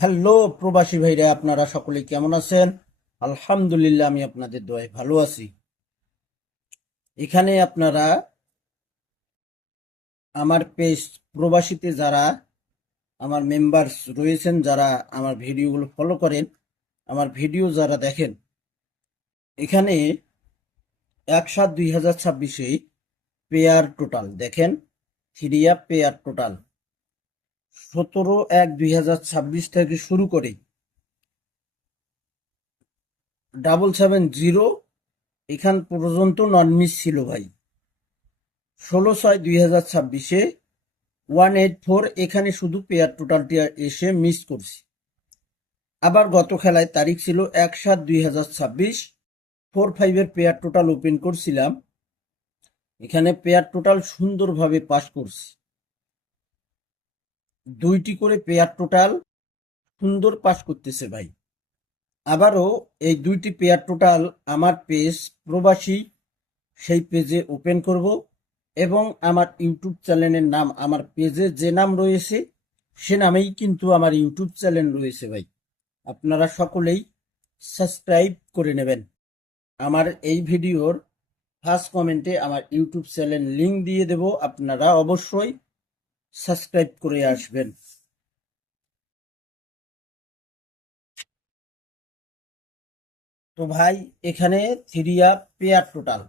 Hello প্রবাসী ভাইরা, আপনারা সকলে কেমন আছেন? আলহামদুলিল্লাহ, আমি আপনাদের দোয়ায় ভালো আছি। এখানে আপনারা আমার পেজ প্রবাসীতে যারা আমার মেম্বার্স রয়েছেন, যারা আমার ভিডিওগুলো ফলো করেন, আমার ভিডিও যারা দেখেন, এখানে 1/7/2026 পেয়ার টোটাল দেখেন। থ্রিয়া পেয়ার টোটাল 17/1/2026 থেকে শুরু করে 770 এখান পর্যন্ত নন মিস ছিল ভাই। 16/6/2026 184 এখানে শুধু পেয়ার টোটালটি এসে মিস করছি। আবার গত খেলায় তারিখ ছিল 1/7/2026 4/5 পেয়ার টোটাল ওপেন করছিলাম। এখানে পেয়ার টোটাল সুন্দরভাবে পাস করছি। 2টি করে পেয়ার টোটাল সুন্দর পাস করতেছে ভাই। আবারও এই 2টি পেয়ার টোটাল আমার পেজ প্রবাসী সেই পেজে ওপেন করব এবং আমার ইউটিউব চ্যানেলের নাম, আমার পেজে যে নাম রয়েছে সে নামেই কিন্তু আমার ইউটিউব চ্যানেল রয়েছে ভাই। আপনারা সকলেই সাবস্ক্রাইব করে নেবেন। আমার এই ভিডিওর ফার্স্ট কমেন্টে আমার ইউটিউব চ্যানেল লিংক দিয়ে দেব, আপনারা অবশ্যই সাবস্ক্রাইব করে আসবেন। তো ভাই, এখানে থ্রিয়া পেয়ার টোটাল,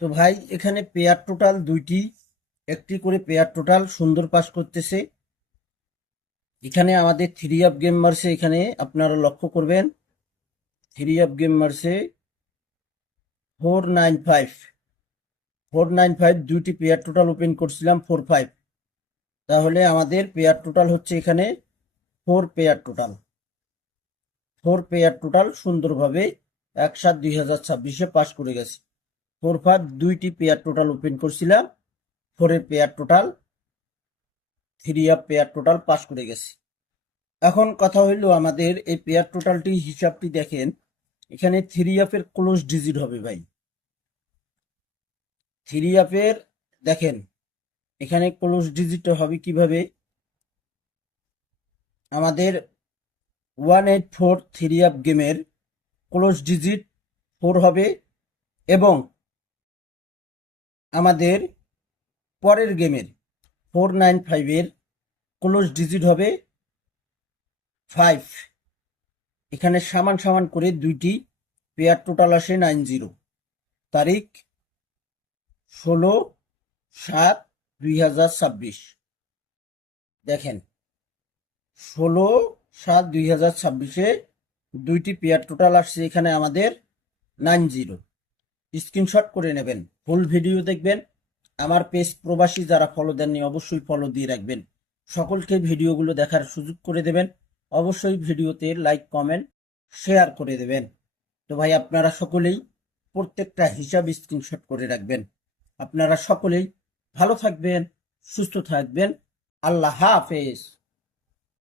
তো ভাই এখানে পেয়ার টোটাল দুইটি, একটি করে পেয়ার টোটাল সুন্দর পাস করতেছে। এখানে আমাদের থ্রি আপ গেম মারছে, এখানে আপনারা লক্ষ্য করবেন থ্রি আপ গেম মারছে 495 দুইটি পেয়ার টোটাল ওপেন করছিলাম 45, তাহলে আমাদের পেয়ার টোটাল হচ্ছে এখানে 4 পেয়ার টোটাল সুন্দরভাবে 1/7/2026 পাস করে গেছে। 45 দুইটি পেয়ার টোটাল ওপেন করছিলাম, 4 pair total, three up pair total pass করে গেছে। এখন কথা হইলো, আমাদের এই পেয়ার টোটালটি হিসাবটি দেখেন। এখানে থ্রি আপের ক্লোজ ডিজিট হবে ভাই। থ্রি আপের দেখেন এখানে ক্লোজ ডিজিট হবে কিভাবে, আমাদের 184 থ্রি আপ গেমের ক্লোজ ডিজিট 4 হবে এবং আমাদের পরের গেমের 495 এর ক্লোজ ডিজিট হবে 5। এখানে সমান সমান করে দুইটি পেয়ার টোটাল আসে 90। তারিখ 16/7/2026 দেখেন, 16/7/2026 দুইটি পেয়ার টোটাল আসছে এখানে আমাদের 90। স্ক্রিনশট করে নেবেন, ফুল ভিডিও দেখবেন। আমার পেজ প্রবাসী যারা ফলো দেননি অবশ্যই ফলো দিয়ে রাখবেন। সকলকে ভিডিওগুলো দেখার সুযোগ করে দেবেন। অবশ্যই ভিডিওতে লাইক, কমেন্ট, শেয়ার করে দেবেন। তো ভাই, আপনারা সকলেই প্রত্যেকটা হিসাব স্ক্রিনশট করে রাখবেন। আপনারা সকলেই ভালো থাকবেন, সুস্থ থাকবেন। আল্লাহ হাফেজ।